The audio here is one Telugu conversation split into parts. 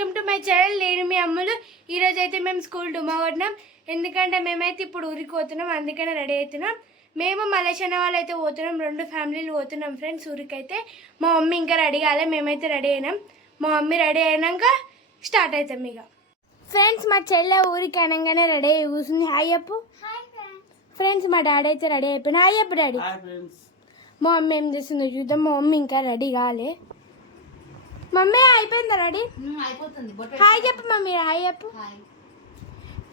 Welcome to my channel. నేను మీ అమ్ములు. ఈరోజు అయితే మేము స్కూల్ డుమా కొట్టినాం. ఎందుకంటే మేమైతే ఇప్పుడు ఊరికి పోతున్నాం. అందుకనే రెడీ అవుతున్నాం మేము మలేషియా వాళ్ళు అయితే పోతున్నాం. రెండు ఫ్యామిలీలు పోతున్నాం ఫ్రెండ్స్ ఊరికి అయితే మా మమ్మీ ఇంకా రెడీ కాలే. మేమైతే రెడీ అయినాం. మా మమ్మీ రెడీ అయినాక స్టార్ట్ అవుతాం ఇక. ఫ్రెండ్స్ మా చెల్లె ఊరికి అనగానే రెడీ అయ్యి కూర్చుంది. హాయ్ అప్పు ఫ్రెండ్స్ మా డాడీ అయితే రెడీ అయిపోయినా. హాయ్ అప్పు డాడీ. మా మమ్మీ ఏం చేస్తుందో చూద్దాం. మా మమ్మీ ఇంకా రెడీ కాలే. మమ్మీ అయిపోయిందా రెడీ? అయిపోతుంది. హాయ్ చెప్పు మమ్మీ హాయ్ చెప్పు.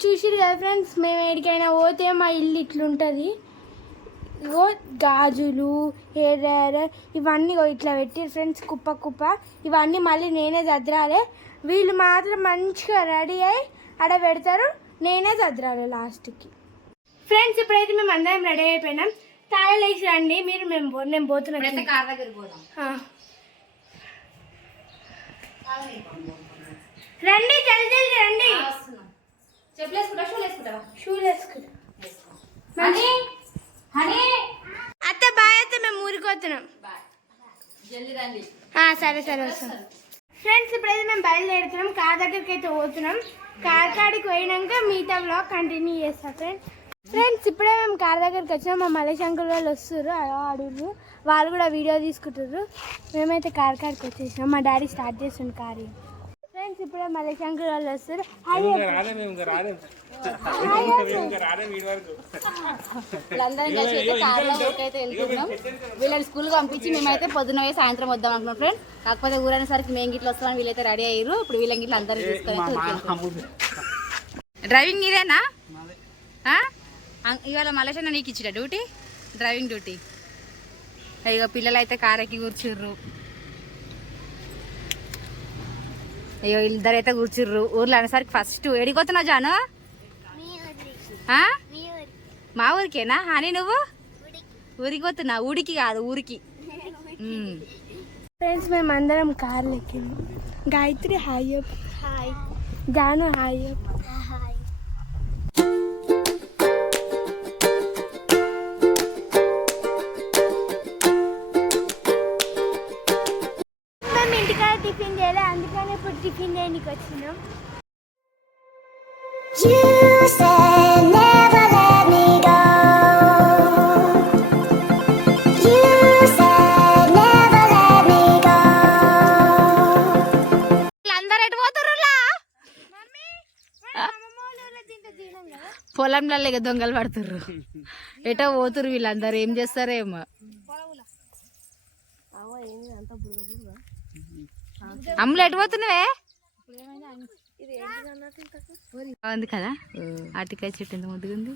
చూసిరు కదా ఫ్రెండ్స్ మేము ఎక్కడికైనా పోతే మా ఇల్లు ఇట్లుంటుంది. ఇగో గాజులు హెయిర్ డ్రైయర్ ఇవన్నీ ఇట్లా పెట్టి ఫ్రెండ్స్ కుప్ప కుప్ప. ఇవన్నీ మళ్ళీ నేనే చదిరాలి. వీళ్ళు మాత్రం మంచిగా రెడీ అయ్యి ఆడ పెడతారు నేనే చదిరాలి లాస్ట్కి. ఫ్రెండ్స్ ఇప్పుడైతే మేము అందరం రెడీ అయిపోయినాం. తాళాలు వేసి రండి మీరు మేము నేను పోతున్నాను కార్ దగ్గర పోదాం. రండి జల్దీ జల్దీ రండి. చెప్పులు వేసుకుంటా షూలు వేసుకుంటావా? షూలు వేసుకుంటాం. Honey honey. అత్త బాయ్ అత్త మేము ఊరికి జల్దీ రండి. సరే సరే వస్తాం. ఫ్రెండ్స్ ఇప్పుడైతే మేము బయలుదేరుతున్నాం. కార్ దగ్గరికి అయితే పోతున్నాం. కార్ కాడికి పోయినాక మిగతా బ్లాగ్ కంటిన్యూ చేస్తాం ఫ్రెండ్స్ ఫ్రెండ్స్ ఇప్పుడే మేము కార్ దగ్గరికి వచ్చినాం. మా మలేష్ అంకుల్ వాళ్ళు వస్తారు అడుగురు వాళ్ళు కూడా వీడియో తీసుకుంటారు మేమైతే కార్ కాడికి వచ్చేసినాం. మా డాడీ స్టార్ట్ చేస్తుండు కార్. ఫ్రెండ్స్ ఇప్పుడే మలేష్ అంకుల్ వాళ్ళు వస్తారు వీళ్ళని స్కూల్ పంపించి మేమైతే పొద్దున పోయి సాయంత్రం వద్దాం అనుకున్నాం ఫ్రెండ్ కాకపోతే ఊరైనసరికి మేము గిట్ల వస్తామని వీళ్ళైతే రెడీ అయ్యారు. ఇప్పుడు వీళ్ళని గిట్ల అందరూ తీసుకొని అయితే ఊరికెళ్తున్నాం. డ్రైవింగ్ ఇదేనా? ఇవాళ మలేషియా నీకు ఇచ్చిన డ్యూటీ? Driving duty. ఇక పిల్లలు అయితే కార్ ఎక్కి కూర్చుర్రు. అయ్యో ఇద్దరు అయితే కూర్చుర్రు. ఊర్లో అనేసరికి ఫస్ట్ ఎడిపోతున్నావు జాను? ఆ? మా ఊరికేనా? అని నువ్వు? ఊరికి. పోతున్నా ఊడికి కాదు ఊరికి. ఫ్రెండ్స్ మేము అందరం కార్లు ఎక్కినాం గాయత్రి హాయ్ అప్ హాయ్ జాను హాయ్ టిఫిన్ చేయలే. అందుకని ఇప్పుడు టిఫిన్ చేయడానికి వచ్చినాం? పొలంలో ఇక దొంగలు పడుతుర్రు. ఎటో పోతుర్రు వీళ్ళందరూ ఏం చేస్తారేమో. అమ్ములు ఎటు పోతున్నావే? ఉంది కదా? అటికాయ చెట్టు ఎంత ముద్దుగా ఉంది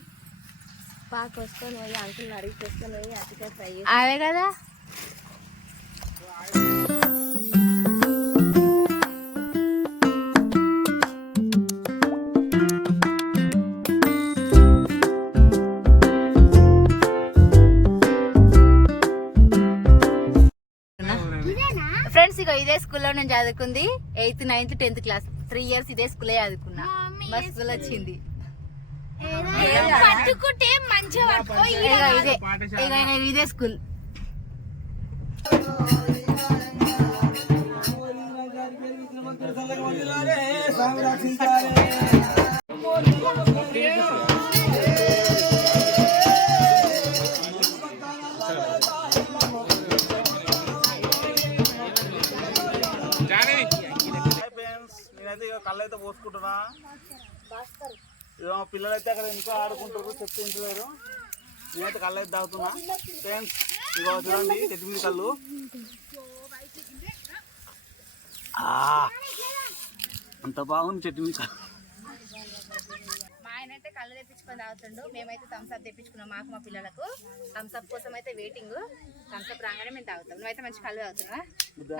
పాక నేను చదువుకుంది eighth ninth tenth class three years ఇదే స్కూలే చదువుకున్నా. మా స్కూల్ వచ్చింది. పట్టుకుంటే మంచిగా ఇదే ఇదే స్కూల్ నేనైతే ఇక కళ్ళు అయితే పోసుకుంటున్నా. ఇక మా పిల్లలు అయితే అక్కడ ఇంకా ఆడుకుంటారు చెప్తుంటారు నేనైతే కళ్ళు అయితే తాగుతున్నా. ఫ్రెండ్స్ ఇక చూడండి చెట్టు మీద కళ్ళు. ఆ, అంత బాగుంది చెట్టు మీద కళ్ళు. ఆయన అయితే కళ్ళు తెప్పించుకొని తాగుతుండు. మేమైతే థమ్స్అప్ తెప్పించుకున్నాం మాకు మా పిల్లలకు. థమ్స్అప్ కోసం అయితే వెయిటింగ్ థమ్స్అప్ రాగానే మేము తాగుతాం. నువ్వైతే మంచి కళ్ళు తాగుతున్నావా?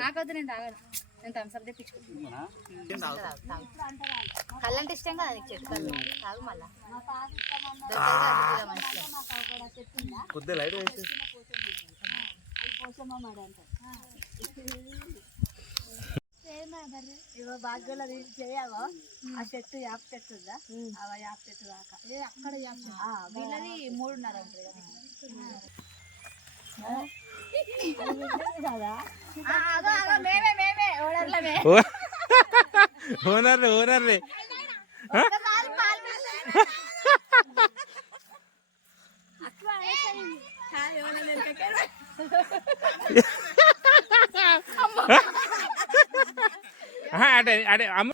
నాకైతే నేను తాగను. నేను థమ్స్అప్ తెప్పించుకుంటున్నా. కళ్ళు అంటే ఇష్టం కదా నీకు చెట్టు కళ్ళు తాగు మళ్ళా. లైట్ చేయావో. ఆ చెట్టు యాప్ చెట్టు ఉందా? యాప్ చెట్టు దాకా. అక్కడ యాప్ వీళ్ళది మూడున్నర ఉంటుంది కదా. మేమే. ఓనర్ ఓనర్ అంటే అంటే అమ్మ.